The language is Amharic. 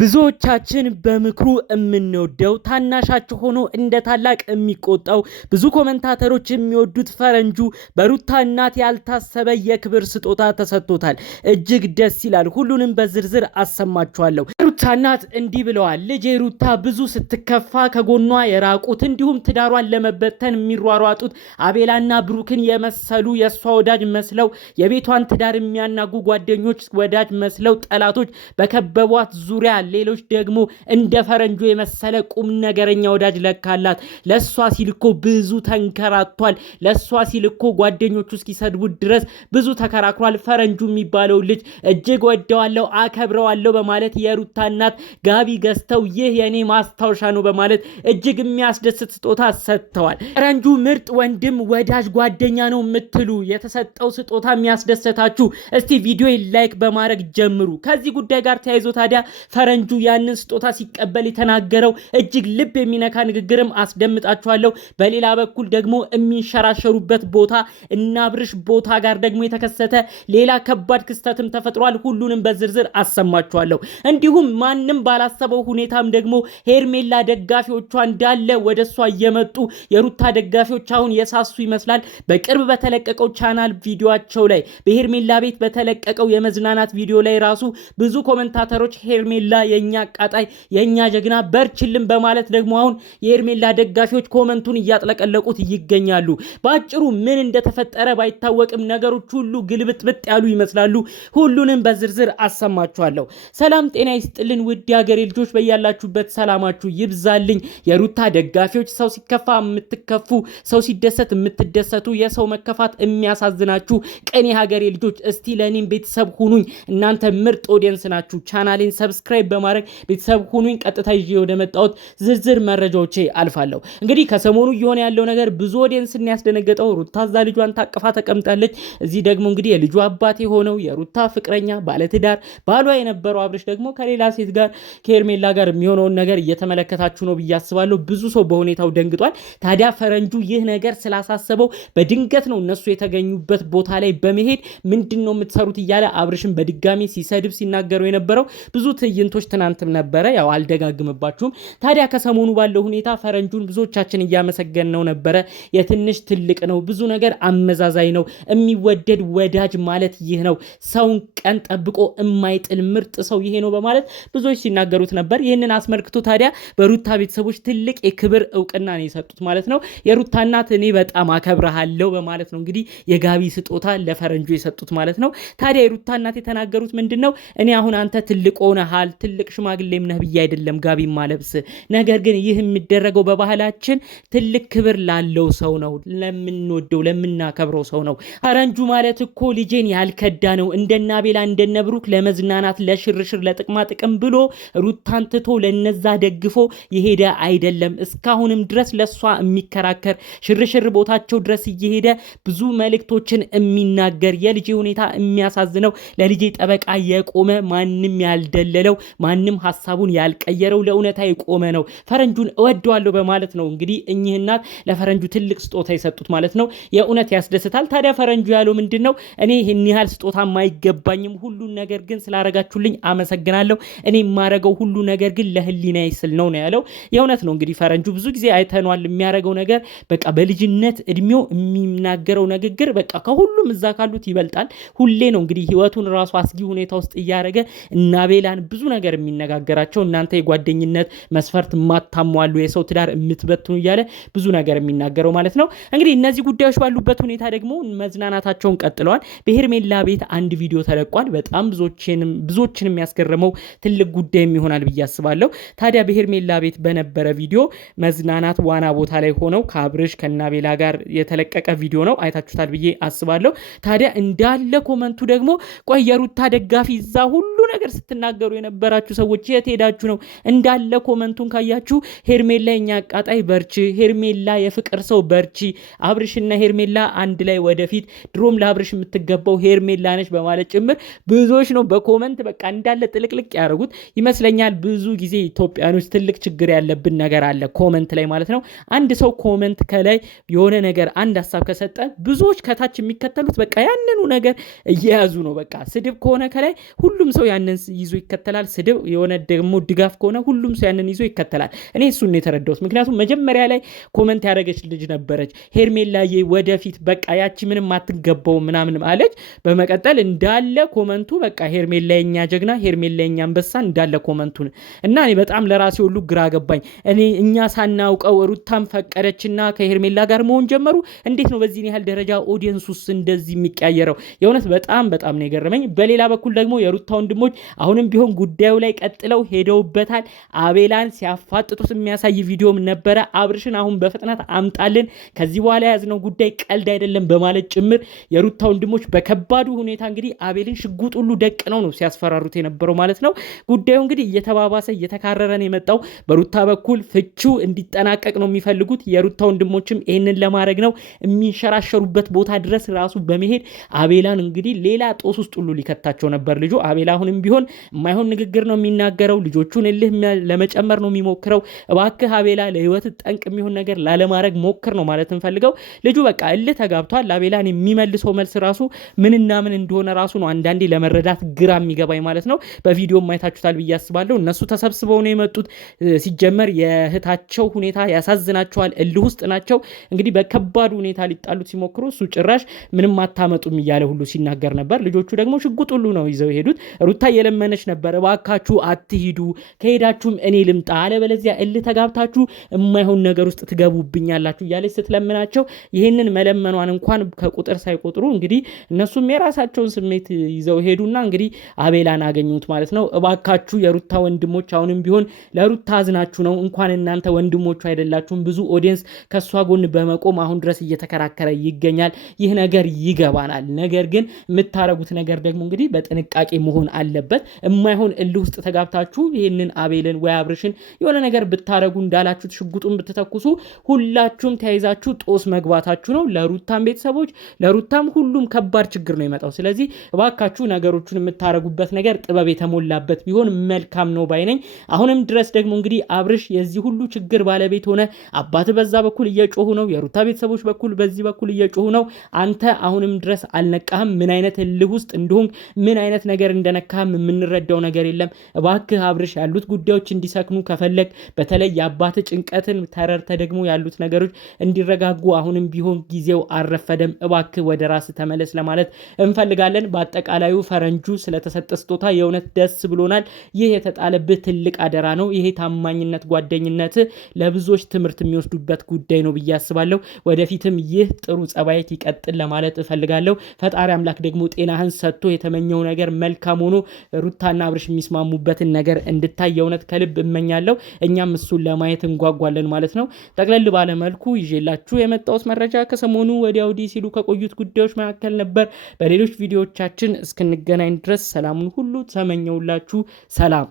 ብዙዎቻችን በምክሩ የምንወደው ታናሻቸው ሆኖ እንደ ታላቅ የሚቆጣው ብዙ ኮሜንታተሮች የሚወዱት ፈረንጁ በሩታ እናት ያልታሰበ የክብር ስጦታ ተሰጥቶታል። እጅግ ደስ ይላል። ሁሉንም በዝርዝር አሰማችኋለሁ። ሩታ እናት እንዲህ ብለዋል። ልጄ ሩታ ብዙ ስትከፋ ከጎኗ የራቁት እንዲሁም ትዳሯን ለመበተን የሚሯሯጡት አቤላና ብሩክን የመሰሉ የሷ ወዳጅ መስለው የቤቷን ትዳር የሚያናጉ ጓደኞች ወዳጅ መስለው ጠላቶች በከበቧት ዙሪያ ሌሎች ደግሞ እንደ ፈረንጆ የመሰለ ቁም ነገረኛ ወዳጅ ለካላት። ለሷ ሲልኮ ብዙ ተንከራቷል። ለሷ ሲልኮ ጓደኞቹ እስኪሰድቡት ድረስ ብዙ ተከራክሯል። ፈረንጁ የሚባለው ልጅ እጅግ ወደዋለሁ አከብረዋለሁ በማለት የሩታ እናት ጋቢ ገዝተው ይህ የኔ ማስታወሻ ነው በማለት እጅግ የሚያስደስት ስጦታ ሰጥተዋል። ፈረንጁ ምርጥ ወንድም ወዳጅ ጓደኛ ነው የምትሉ የተሰጠው ስጦታ የሚያስደስታችሁ እስቲ ቪዲዮ ላይክ በማድረግ ጀምሩ። ከዚህ ጉዳይ ጋር ተያይዞ ታዲያ ፈረንጁ ያንን ስጦታ ሲቀበል የተናገረው እጅግ ልብ የሚነካ ንግግርም አስደምጣችኋለሁ። በሌላ በኩል ደግሞ የሚንሸራሸሩበት ቦታ እና አብርሽ ቦታ ጋር ደግሞ የተከሰተ ሌላ ከባድ ክስተትም ተፈጥሯል። ሁሉንም በዝርዝር አሰማችኋለሁ። እንዲሁም ማንም ባላሰበው ሁኔታም ደግሞ ሄርሜላ ደጋፊዎቿ እንዳለ ወደሷ እየመጡ የሩታ ደጋፊዎች አሁን የሳሱ ይመስላል። በቅርብ በተለቀቀው ቻናል ቪዲዮአቸው ላይ በሄርሜላ ቤት በተለቀቀው የመዝናናት ቪዲዮ ላይ ራሱ ብዙ ኮሜንታተሮች ሄርሜላ የኛ ቃጣይ የኛ ጀግና በርችልን በማለት ደግሞ አሁን የሄርሜላ ደጋፊዎች ኮመንቱን እያጥለቀለቁት ይገኛሉ። በአጭሩ ምን እንደተፈጠረ ባይታወቅም ነገሮች ሁሉ ግልብጥብጥ ያሉ ይመስላሉ። ሁሉንም በዝርዝር አሰማችኋለሁ። ሰላም ጤና ይስጥልን ውድ የሀገሬ ልጆች፣ በያላችሁበት ሰላማችሁ ይብዛልኝ። የሩታ ደጋፊዎች ሰው ሲከፋ የምትከፉ፣ ሰው ሲደሰት የምትደሰቱ፣ የሰው መከፋት የሚያሳዝናችሁ ቀን የሀገሬ ልጆች እስቲ ለኔም ቤተሰብ ሁኑኝ። እናንተ ምርጥ ኦዲየንስ ናችሁ። ቻናሌን ሰብስክራይብ በማድረግ ቤተሰብ ሁኑኝ። ቀጥታ ይዤ ወደ መጣሁት ዝርዝር መረጃዎቼ አልፋለሁ። እንግዲህ ከሰሞኑ እየሆነ ያለው ነገር ብዙ ኦዲየንስን ያስደነገጠው ሩታ እዛ ልጇን ታቅፋ ተቀምጣለች። እዚህ ደግሞ እንግዲህ የልጇ አባት የሆነው የሩታ ፍቅረኛ ባለትዳር ባሏ የነበረው አብርሽ ደግሞ ከሌላ ሴት ጋር ከሄርሜላ ጋር የሚሆነውን ነገር እየተመለከታችሁ ነው ብዬ አስባለሁ። ብዙ ሰው በሁኔታው ደንግጧል። ታዲያ ፈረንጁ ይህ ነገር ስላሳሰበው በድንገት ነው እነሱ የተገኙበት ቦታ ላይ በመሄድ ምንድነው የምትሰሩት እያለ አብርሽን በድጋሚ ሲሰድብ ሲናገሩ የነበረው ብዙ ትዕይንቶች ትናንትም ነበረ። ያው አልደጋግምባችሁም። ታዲያ ከሰሞኑ ባለው ሁኔታ ፈረንጁን ብዙዎቻችን እያመሰገንነው ነበረ። የትንሽ ትልቅ ነው፣ ብዙ ነገር አመዛዛኝ ነው፣ የሚወደድ ወዳጅ ማለት ይህ ነው፣ ሰውን ቀን ጠብቆ የማይጥል ምርጥ ሰው ይሄ ነው በማለት ብዙዎች ሲናገሩት ነበር። ይህንን አስመልክቶ ታዲያ በሩታ ቤተሰቦች ትልቅ የክብር እውቅና ነው የሰጡት ማለት ነው። የሩታ እናት እኔ በጣም አከብረሃለሁ በማለት ነው እንግዲህ የጋቢ ስጦታ ለፈረንጁ የሰጡት ማለት ነው። ታዲያ የሩታ እናት የተናገሩት ምንድነው? እኔ አሁን አንተ ትልቅ ሆነሃል፣ ትልቅ ሽማግሌም ነህ ብዬ አይደለም ጋቢ ማለብስ፣ ነገር ግን ይህ የሚደረገው በባህላችን ትልቅ ክብር ላለው ሰው ነው፣ ለምንወደው ለምናከብረው ሰው ነው። ፈረንጁ ማለት እኮ ልጄን ያልከዳ ነው፣ እንደና ቤላ እንደነ ብሩክ ለመዝናናት ለሽርሽር ለጥቅማ ጥቅም ብሎ ሩታን ትቶ ለነዛ ደግፎ የሄደ አይደለም። እስካሁንም ድረስ ለሷ የሚከራከር ሽርሽር ቦታቸው ድረስ እየሄደ ብዙ መልእክቶችን የሚናገር የልጄ ሁኔታ የሚያሳዝነው ለልጄ ጠበቃ የቆመ ማንም ያልደለለው ማንም ሐሳቡን ያልቀየረው ለእውነታ የቆመ ነው። ፈረንጁን እወደዋለሁ በማለት ነው እንግዲህ እኚህ እናት ለፈረንጁ ትልቅ ስጦታ የሰጡት ማለት ነው። የእውነት ያስደስታል። ታዲያ ፈረንጁ ያለው ምንድነው? እኔ ይህን ያህል ስጦታ የማይገባኝም፣ ሁሉን ነገር ግን ስላረጋችሁልኝ አመሰግናለሁ። እኔ የማረገው ሁሉ ነገር ግን ለህሊናዬ ስል ነው ያለው። የእውነት ነው እንግዲህ ፈረንጁ ብዙ ጊዜ አይተኗል። የሚያረገው ነገር በቃ በልጅነት እድሜው የሚናገረው ንግግር በቃ ከሁሉም እዛ ካሉት ይበልጣል። ሁሌ ነው እንግዲህ ህይወቱን ራሱ አስጊ ሁኔታ ውስጥ እያረገ እና ቤላን ብዙ ነገር የሚነጋገራቸው እናንተ የጓደኝነት መስፈርት ማታሟሉ የሰው ትዳር የምትበትኑ እያለ ብዙ ነገር የሚናገረው ማለት ነው። እንግዲህ እነዚህ ጉዳዮች ባሉበት ሁኔታ ደግሞ መዝናናታቸውን ቀጥለዋል። በሄርሜላ ቤት አንድ ቪዲዮ ተለቋል። በጣም ብዙዎችን የሚያስገርመው ትልቅ ጉዳይም ይሆናል ብዬ አስባለሁ። ታዲያ በሄርሜላ ቤት በነበረ ቪዲዮ መዝናናት ዋና ቦታ ላይ ሆነው ከአብርሽ ከናቤላ ጋር የተለቀቀ ቪዲዮ ነው። አይታችሁታል ብዬ አስባለሁ። ታዲያ እንዳለ ኮመንቱ ደግሞ ቆይ የሩታ ደጋፊ እዛ ሁሉ ነገር ስትናገሩ የነበራችሁ ሰዎች የት ሄዳችሁ ነው? እንዳለ ኮመንቱን ካያችሁ ሄርሜላ የኛ አቃጣይ በርቺ፣ ሄርሜላ የፍቅር ሰው በርቺ፣ አብርሽና ሄርሜላ አንድ ላይ ወደፊት፣ ድሮም ለአብርሽ የምትገባው ሄርሜላ ነች በማለት ጭምር ብዙዎች ነው በኮመንት በቃ እንዳለ ጥልቅልቅ ያደርጉት። ያደረጉት ይመስለኛል። ብዙ ጊዜ ኢትዮጵያኖች ትልቅ ችግር ያለብን ነገር አለ ኮመንት ላይ ማለት ነው። አንድ ሰው ኮመንት ከላይ የሆነ ነገር አንድ ሐሳብ ከሰጠ ብዙዎች ከታች የሚከተሉት በቃ ያንኑ ነገር እየያዙ ነው። በቃ ስድብ ከሆነ ከላይ ሁሉም ሰው ያንን ይዞ ይከተላል። ስድብ የሆነ ደግሞ ድጋፍ ከሆነ ሁሉም ሰው ያንን ይዞ ይከተላል። እኔ እሱን ነው የተረዳሁት። ምክንያቱም መጀመሪያ ላይ ኮመንት ያደረገች ልጅ ነበረች ሄርሜላዬ ወደፊት በቃ ያቺ ምንም አትገባው ምናምን አለች። በመቀጠል እንዳለ ኮመንቱ በቃ ሄርሜላዬኛ ጀግና፣ ሄርሜላዬኛ አንበሳ እንዳለ ኮመንቱን እና እኔ በጣም ለራሴ ሁሉ ግራ ገባኝ። እኛ ሳናውቀው ሩታም ፈቀደችና ከሄርሜላ ጋር መሆን ጀመሩ። እንዴት ነው በዚህ ያህል ደረጃ ኦዲየንሱስ እንደዚህ የሚቀያየረው? የእውነት በጣም ነው የገረመኝ። በሌላ በኩል ደግሞ የሩታ ወንድሞች አሁንም ቢሆን ጉዳዩ ላይ ቀጥለው ሄደውበታል። አቤላን ሲያፋጥጡት የሚያሳይ ቪዲዮም ነበረ። አብርሽን አሁን በፍጥነት አምጣልን፣ ከዚህ በኋላ የያዝነው ጉዳይ ቀልድ አይደለም በማለት ጭምር የሩታ ወንድሞች በከባዱ ሁኔታ እንግዲህ አቤልን ሽጉጥ ሁሉ ደቅነው ነው ሲያስፈራሩት የነበረው ማለት ነው። ጉዳዩ እንግዲህ እየተባባሰ እየተካረረ ነው የመጣው። በሩታ በኩል ፍቹ እንዲጠናቀቅ ነው የሚፈልጉት። የሩታ ወንድሞችም ይህንን ለማድረግ ነው የሚንሸራሸሩበት ቦታ ድረስ ራሱ በመሄድ አቤላን እንግዲህ ሌላ ጦስ ውስጥ ሁሉ ሊከታቸው ነበር ልጁ። አቤላ አሁንም ቢሆን የማይሆን ንግግር ነው የሚናገረው። ልጆቹን እልህ ለመጨመር ነው የሚሞክረው። እባክህ አቤላ ለህይወት ጠንቅ የሚሆን ነገር ላለማድረግ ሞክር ነው ማለት እንፈልገው። ልጁ በቃ እልህ ተጋብቷል። አቤላን የሚመልሰው መልስ ራሱ ምንና ምን እንደሆነ ራሱ ነው አንዳንዴ ለመረዳት ግራ የሚገባኝ ማለት ነው። በቪዲዮ ማየታችሁታል ብዬ አስባለሁ። እነሱ ተሰብስበው ነው የመጡት። ሲጀመር የእህታቸው ሁኔታ ያሳዝናቸዋል። እልህ ውስጥ ናቸው። እንግዲህ በከባዱ ሁኔታ ሊጣሉት ሲሞክሩ እሱ ጭራሽ ምንም አታመጡም እያለ ሁሉ ሲናገር ነበር። ልጆቹ ደግሞ ሽጉጥ ሁሉ ነው ይዘው የሄዱት። ሩታ የለመነች ነበር፣ እባካችሁ አትሂዱ፣ ከሄዳችሁም እኔ ልምጣ፣ አለበለዚያ እልህ ተጋብታችሁ የማይሆን ነገር ውስጥ ትገቡብኛላችሁ እያለች ስትለምናቸው ይህንን መለመኗን እንኳን ከቁጥር ሳይቆጥሩ እንግዲህ እነሱም የራሳቸውን ስሜት ይዘው ሄዱና እንግዲህ አቤላን አገኙት ማለት ነው። እባካችሁ የሩታ ወንድሞች አሁንም ቢሆን ለሩታ አዝናችሁ ነው፣ እንኳን እናንተ ወንድሞቹ አይደላችሁም። ብዙ ኦዲየንስ ከሷ ጎን በመቆም አሁን ድረስ እየተከራከረ ይገኛል። ይህ ነገር ይገባናል። ነገር ግን የምታረጉት ነገር ደግሞ እንግዲህ በጥንቃቄ መሆን አለበት። የማይሆን እልህ ውስጥ ተጋብታችሁ ይህንን አቤልን ወይ አብርሽን የሆነ ነገር ብታረጉ እንዳላችሁት ሽጉጡን ብትተኩሱ ሁላችሁም ተያይዛችሁ ጦስ መግባታችሁ ነው። ለሩታም ቤተሰቦች ለሩታም ሁሉም ከባድ ችግር ነው የመጣው። ስለዚህ እባካችሁ ነገሮቹን የምታረጉበት ነገር ጥበብ የተሞላበት ቢሆን መልካም ነው ባይነኝ። አሁንም ድረስ ደግሞ እንግዲህ አብርሽ የዚህ ሁሉ ችግር ባለቤት ሆነ። አባት በዛ በኩል እየጮሁ ነው፣ የሩታ ቤተሰቦች በኩል በዚህ በኩል እየጮሁ ነው። አንተ አሁንም ድረስ አልነቃህም። ምን አይነት እልህ ውስጥ እንደሆን ምን አይነት ነገር እንደነካህም የምንረዳው ነገር የለም። እባክህ አብርሽ ያሉት ጉዳዮች እንዲሰክኑ ከፈለግ በተለይ የአባት ጭንቀትን ተረርተ ደግሞ ያሉት ነገሮች እንዲረጋጉ አሁንም ቢሆን ጊዜው አልረፈደም። እባክህ ወደ ራስ ተመለስ ለማለት እንፈልጋለን። በአጠቃላዩ ፈረንጁ ስለተሰጠ ስጦታ የእውነት ደስ ብሎናል። ይህ የተጣለብህ ትልቅ አደራ ነው። ይሄ ታማኝነት፣ ጓደኝነት ለብዙዎች ትምህርት የሚወስዱበት ጉዳይ ነው ብዬ አስባለሁ። ወደፊትም ይህ ጥሩ ጸባይት ይቀጥል ለማለት እፈልጋለሁ። ፈጣሪ አምላክ ደግሞ ጤናህን ሰጥቶ የተመኘው ነገር መልካም ሆኖ ሩታና አብርሽ የሚስማሙበትን ነገር እንድታይ የእውነት ከልብ እመኛለሁ። እኛም እሱን ለማየት እንጓጓለን ማለት ነው። ጠቅለል ባለመልኩ ይዤላችሁ የመጣሁት መረጃ ከሰሞኑ ወዲያ ወዲህ ሲሉ ከቆዩት ጉዳዮች መካከል ነበር። በሌሎች ቪዲዮዎቻችን እስክንገናኝ ድረስ ሰላሙን ሁሉ ተመኘውላችሁ። ሰላም።